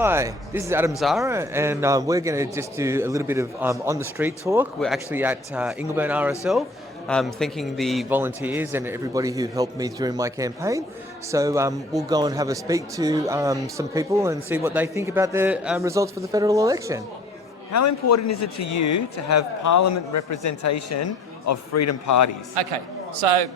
Hi, this is Adam Zahra, and we're going to just do a little bit of on-the-street talk. We're actually at Ingleburn RSL, thanking the volunteers and everybody who helped me during my campaign. So we'll go and have a speak to some people and see what they think about the results for the federal election. How important is it to you to have Parliament representation of freedom parties? Okay, so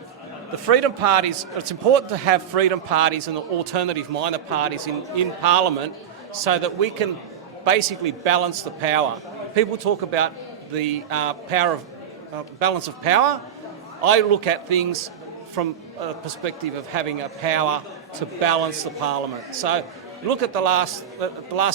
the freedom parties, it's important to have freedom parties and alternative minor parties in Parliament so that we can basically balance the power. People talk about the balance of power. I look at things from a perspective of having a power to balance the Parliament. So look at the last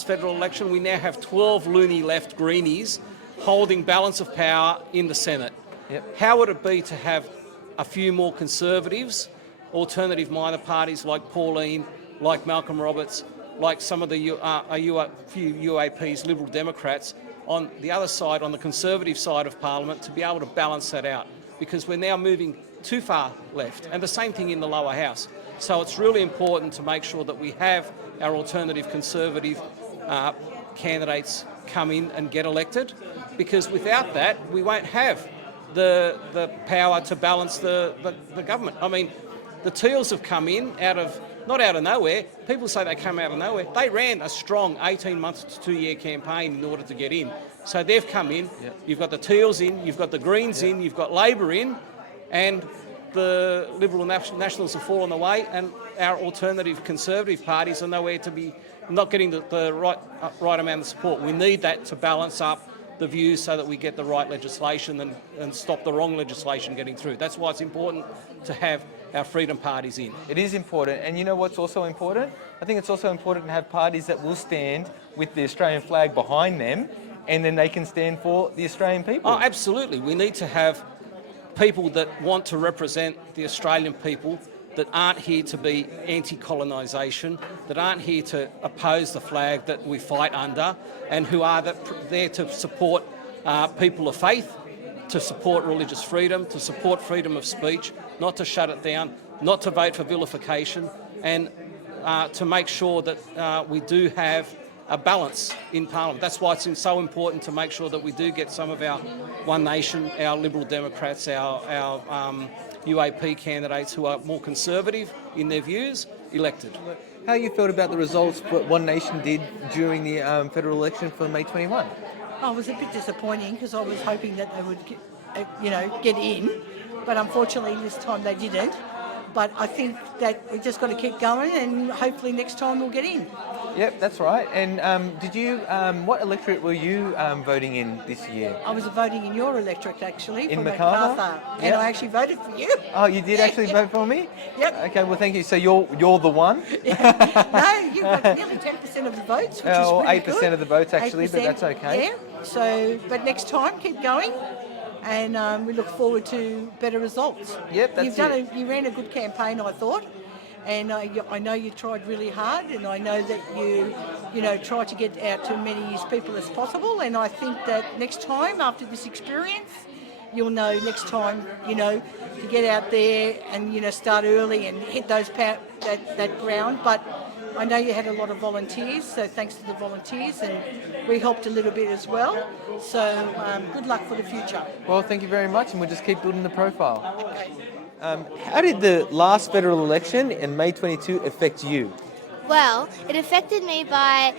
federal election, we now have 12 loony left greenies holding balance of power in the Senate. Yep. How would it be to have a few more Conservatives, alternative minor parties like Pauline, like Malcolm Roberts, like some of the few UAPs, Liberal Democrats, on the other side, on the Conservative side of Parliament, to be able to balance that out? Because we're now moving too far left, and the same thing in the lower house. So it's really important to make sure that we have our alternative Conservative candidates come in and get elected, because without that, we won't have the power to balance the government. I mean, the Teals have come in not out of nowhere. People say they come out of nowhere. They ran a strong 18-month to 2-year campaign in order to get in. So they've come in. Yep. You've got the Teals in, you've got the Greens in, you've got Labor in, and the Liberal Nationals have fallen away, and our alternative Conservative parties are nowhere to be, not getting the right amount of support. We need that to balance up the views so that we get the right legislation and stop the wrong legislation getting through. That's why it's important to have our freedom parties in. It is important, and you know what's also important? I think it's also important to have parties that will stand with the Australian flag behind them, and then they can stand for the Australian people. Oh, absolutely. We need to have people that want to represent the Australian people, that aren't here to be anti-colonisation, that aren't here to oppose the flag that we fight under, and who are there to support people of faith, to support religious freedom, to support freedom of speech, not to shut it down, not to vote for vilification, and to make sure that we do have a balance in Parliament. That's why it's so important to make sure that we do get some of our One Nation, our Liberal Democrats, our UAP candidates who are more conservative in their views elected. How you felt about the results what One Nation did during the federal election for May 21? Oh, it was a bit disappointing because I was hoping that they would get in, but unfortunately this time they didn't. But I think that we just got to keep going, and hopefully next time we'll get in. Yep, that's right. And did you? What electorate were you voting in this year? I was voting in your electorate actually, In for Macarthur? Macarthur, Yep. and I actually voted for you. Oh, you did actually vote for me? Yep. Okay, well, thank you. So you're the one? No, you got nearly 10% of the votes, which is Or really 8% good. of the votes actually, but 8%, that's okay. Yeah. So, but next time, keep going. And we look forward to better results. Yep, that's it. You ran a good campaign, I thought, and I know you tried really hard, and I know that you tried to get out to as many people as possible. And I think that next time, after this experience, you'll know next time, to get out there and start early and hit that ground. But I know you had a lot of volunteers, so thanks to the volunteers, and we helped a little bit as well. So good luck for the future. Well, thank you very much, and we'll just keep building the profile. Okay. How did the last federal election in May 22 affect you? Well, it affected me by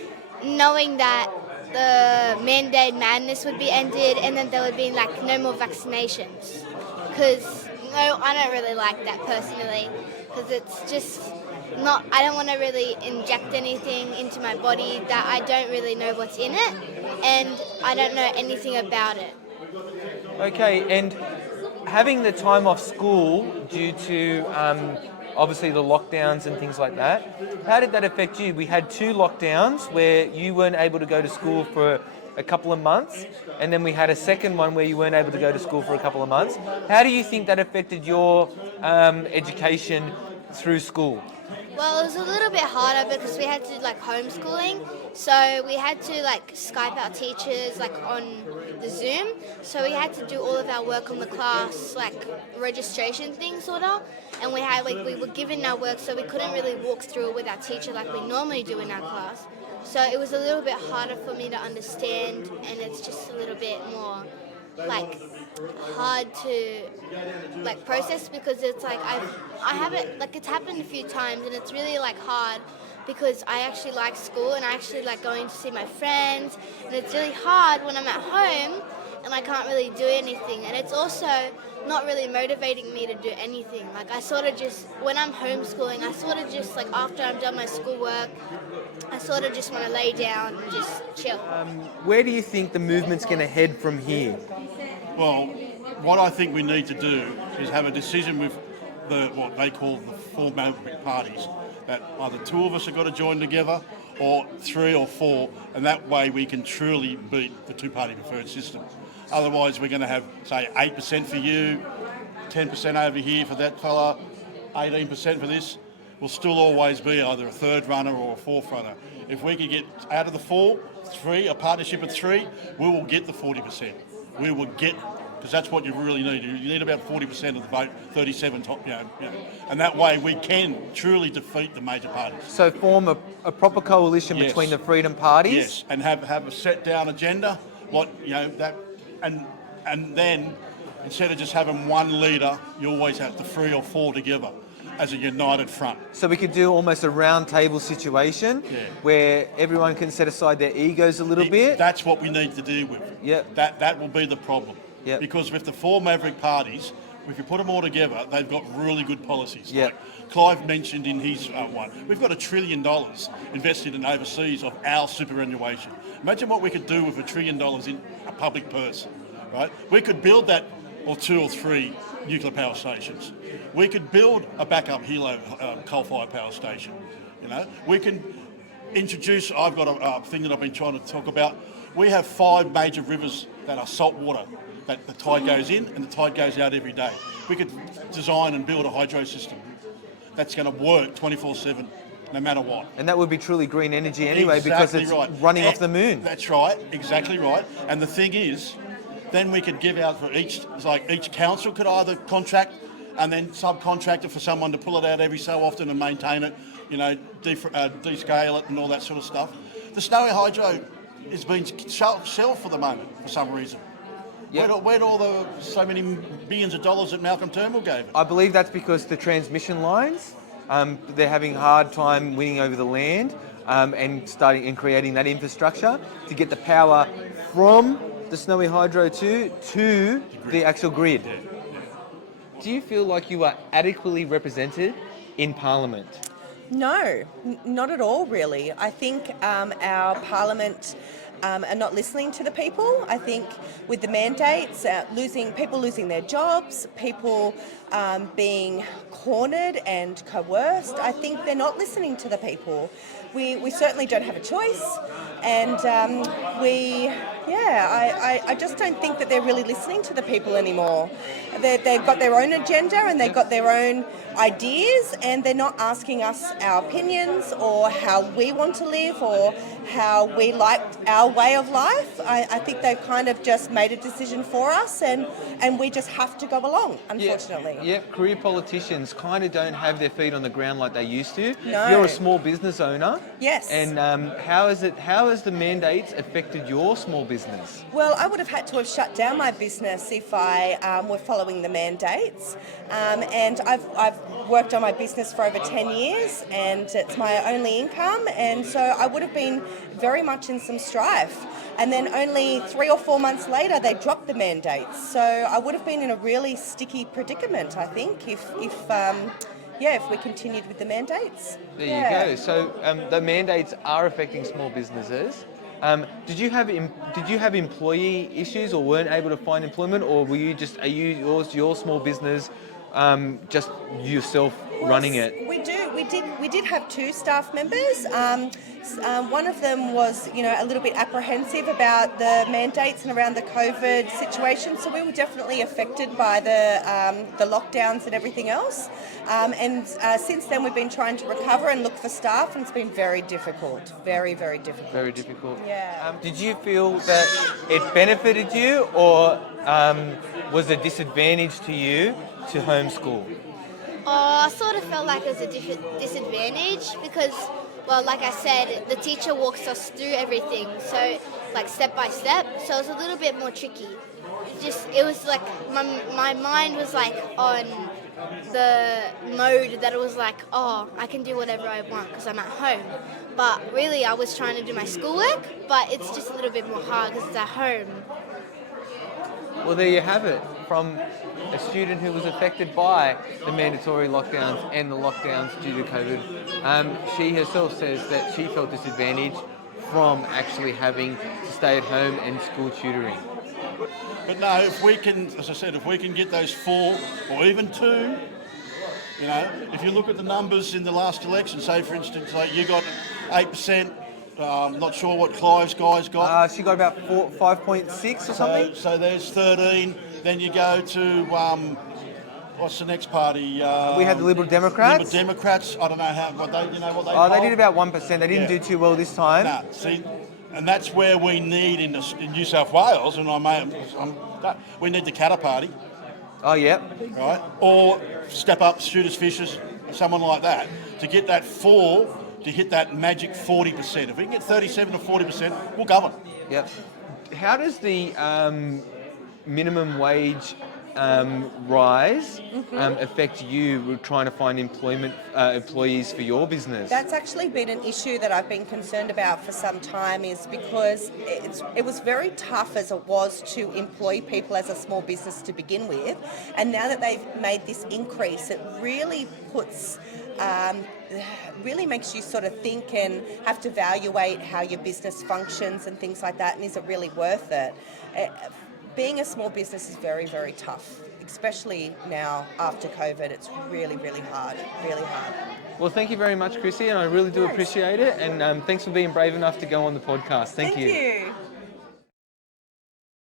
knowing that the mandated madness would be ended, and then there would be no more vaccinations. Because I don't really like that personally, because it's just not. I don't want to really inject anything into my body that I don't really know what's in it, and I don't know anything about it. Okay, and having the time off school due to obviously the lockdowns and things like that, how did that affect you? We had 2 lockdowns where you weren't able to go to school for a couple of months, and then we had a second one where you weren't able to go to school for a couple of months. How do you think that affected your education through school? Well, it was a little bit harder because we had to homeschooling, so we had to Skype our teachers on the Zoom, so we had to do all of our work on the class, like registration thing sort of, and we were given our work, so we couldn't really walk through it with our teacher like we normally do in our class. So it was a little bit harder for me to understand, and it's just a little bit more like hard to like process, because it's like I haven't, like, it's happened a few times, and it's really like hard because I actually like school and I actually like going to see my friends, and it's really hard when I'm at home and I can't really do anything, and it's also not really motivating me to do anything. Like, I sort of just, when I'm homeschooling, I sort of just, like, after I've done my schoolwork, I sort of just want to lay down and just chill. Where do you think the movement's going to head from here? Well, what I think we need to do is have a decision with what they call the four maverick parties, that either two of us have got to join together or three or four, and that way we can truly beat the two-party preferred system. Otherwise, we're going to have, say, 8% for you, 10% over here for that fella, 18% for this. We'll still always be either a third runner or a fourth runner. If we can get out of the a partnership of three, we will get the 40%. We will get, because that's what you really need. You need about 40% of the vote, 37 top, and that way we can truly defeat the major parties. So form a proper coalition Yes. between the freedom parties? Yes, and have a set down agenda, and then instead of just having one leader, you always have the three or four together as a united front. So we could do almost a round table situation where everyone can set aside their egos a little bit. That's what we need to deal with. Yep. That will be the problem. Yep. Because with the four maverick parties, if you put them all together, they've got really good policies. Yep. Like Clive mentioned in his one, we've got $1 trillion invested in overseas of our superannuation. Imagine what we could do with $1 trillion in a public purse, right? We could build that, or 2 or 3 nuclear power stations. We could build a backup Hilo coal-fired power station. We can introduce. I've got a thing that I've been trying to talk about. We have 5 major rivers that are salt water, that the tide goes in and the tide goes out every day. We could design and build a hydro system that's going to work 24/7, no matter what. And that would be truly green energy anyway, Exactly because it's right. running off the moon. That's right, exactly right. And the thing is, then we could give out for each council could either contract and then subcontract it for someone to pull it out every so often and maintain it, descale it and all that sort of stuff. The Snowy Hydro is being shelved for the moment for some reason. Yep. Where'd all the so many billions of dollars that Malcolm Turnbull gave it? I believe that's because the transmission lines, they're having a hard time winning over the land and creating that infrastructure to get the power from the Snowy Hydro to the actual grid. Yeah. Do you feel like you are adequately represented in Parliament? No, not at all, really. I think our Parliament are not listening to the people. I think with the mandates, people losing their jobs, people being cornered and coerced, I think they're not listening to the people. We certainly don't have a choice, and I just don't think that they're really listening to the people anymore. They've got their own agenda and they've got their own ideas, and they're not asking us our opinions or how we want to live or how we like our way of life. I think they've kind of just made a decision for us, and we just have to go along, unfortunately. Yeah, career politicians kind of don't have their feet on the ground like they used to. No. You're a small business owner. Yes. And how has the mandates affected your small business? Well, I would have had to have shut down my business if I were following the mandates. And I've worked on my business for over 10 years, and it's my only income, and so I would have been very much in some strife. And then only 3 or 4 months later, they dropped the mandates. So I would have been in a really sticky predicament, I think, if we continued with the mandates. There you go. So the mandates are affecting small businesses. Did you have employee issues or weren't able to find employment, or are your small business just yourself running it? We we did have two staff members. One of them was, a little bit apprehensive about the mandates and around the COVID situation. So we were definitely affected by the lockdowns and everything else. And since then, we've been trying to recover and look for staff, and it's been very difficult. Very, very difficult. Very difficult. Yeah. Did you feel that it benefited you, or was a disadvantage to you to homeschool? I sort of felt like it was a disadvantage because, well, like I said, the teacher walks us through everything, so like step by step, so it was a little bit more tricky. It was like my mind was like on the mode that it was like, oh, I can do whatever I want because I'm at home. But really, I was trying to do my schoolwork, but it's just a little bit more hard because it's at home. Well, there you have it, from a student who was affected by the mandatory lockdowns and the lockdowns due to COVID. She herself says that she felt disadvantaged from actually having to stay at home and school tutoring. But no, if we can, as I said, if we can get those 4 or even 2, if you look at the numbers in the last election, say for instance, like you got 8%. Not sure what Clive's guys got. She got about 5.6 or something. So there's 13. Then you go to what's the next party? We had the Liberal Democrats. Liberal Democrats. I don't know what they. They did about 1%. They didn't do too well this time. Nah, see, and that's where we need in New South Wales, and we need the Katter Party. Oh yeah. Right. Or step up Shooters Fishers, someone like that, to get that 4. To hit that magic 40%. If we can get 37 to 40%, we'll govern. Yep. How does the minimum wage rise affect you trying to find employees for your business? That's actually been an issue that I've been concerned about for some time, is because it was very tough as it was to employ people as a small business to begin with, and now that they've made this increase, it really puts really makes you sort of think and have to evaluate how your business functions and things like that, and is it really worth it? Being a small business is very, very tough, especially now after COVID. It's really, really hard, really hard. Well, thank you very much, Chrissy, and I really do appreciate it, and thanks for being brave enough to go on the podcast. Thank you. Thank you.